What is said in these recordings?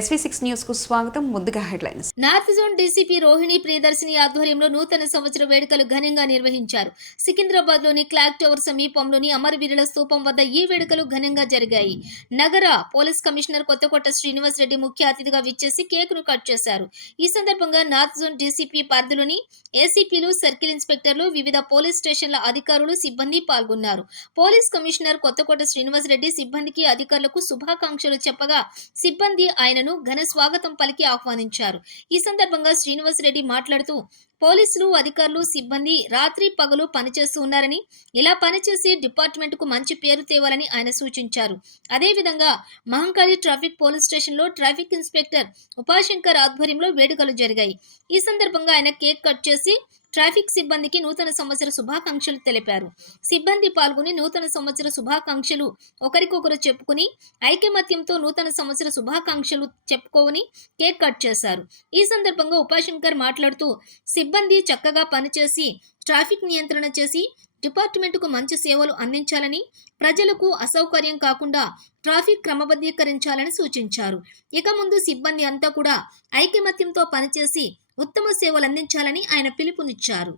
SV6 news కు స్వాగతం. ముందుగా headlines. North zone DCP Rohini Priyadarshini ఆధ్వర్యంలో నూతన సంవత్సర వేడుకలు ఘనంగా నిర్వహించారు. సికింద్రాబాద్ లోని క్లాక్ టవర్ సమీపంలోని అమరవీరుల స్తూపం వద్ద ఈ వేడుకలు ఘనంగా జరిగాయి. నగర పోలీస్ కమిషనర్ కొత్తకోట శ్రీనివాస్ రెడ్డి ముఖ్య అతిథిగా విచ్చేసి కేకును కట్ చేశారు. ఈ సందర్భంగా నార్త్ జోన్ డీసీపీ పరిధిలోని ఏసీపీలు, సర్కిల్ ఇన్స్పెక్టర్లు, వివిధ పోలీస్ స్టేషన్ల అధికారులు, సిబ్బంది పాల్గొన్నారు. పోలీస్ కమిషనర్ కొత్తకోట శ్రీనివాస్ రెడ్డి సిబ్బందికి, అధికారులకు శుభాకాంక్షలు చెప్పగా సిబ్బంది ఆయనను ఘన స్వాగతం పలికి ఆహ్వానించారు. ఈ సందర్భంగా శ్రీనివాస్ రెడ్డి మాట్లాడుతూ పోలీసులు, అధికారులు, సిబ్బంది రాత్రి పగలు పనిచేస్తూ ఉన్నారని, ఇలా పనిచేసి డిపార్ట్మెంట్ కు మంచి పేరు తేవాలని ఆయన సూచించారు. అదేవిధంగా మహంకాళి ట్రాఫిక్ పోలీస్ స్టేషన్లో ట్రాఫిక్ ఇన్స్పెక్టర్ ఉపాశంకర్ ఆధ్వర్యంలో వేడుకలు జరిగాయి. ఈ సందర్భంగా ఆయన కేక్ కట్ చేసి ట్రాఫిక్ సిబ్బందికి నూతన సంవత్సర శుభాకాంక్షలు తెలిపారు. సిబ్బంది పాల్గొని నూతన సంవత్సర శుభాకాంక్షలు ఒకరికొకరు చెప్పుకుని ఐకమత్యంతో నూతన సంవత్సర శుభాకాంక్షలు చెప్పుకోని కేక్ కట్ చేశారు. ఈ సందర్భంగా ఉపాశంకర్ మాట్లాడుతూ సిబ్బంది చక్కగా పనిచేసి ట్రాఫిక్ నియంత్రణ చేసి డిపార్ట్మెంటుకు మంచి సేవలు అందించాలని, ప్రజలకు అసౌకర్యం కాకుండా ట్రాఫిక్ క్రమబద్ధీకరించాలని సూచించారు. ఇక ముందు సిబ్బంది అంతా కూడా ఐకమత్యంతో పనిచేసి ఉత్తమ సేవలు అందించాలని ఆయన పిలుపునిచ్చారు.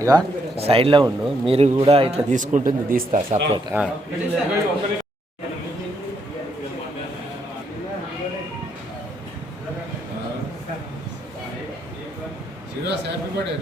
ఇక సైడ్లో ఉండు, మీరు కూడా ఇట్లా తీసుకుంటుంది తీస్తా సపోర్ట్. Happy birthday.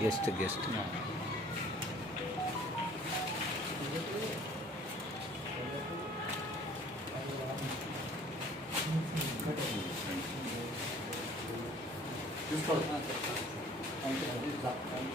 గెస్ట్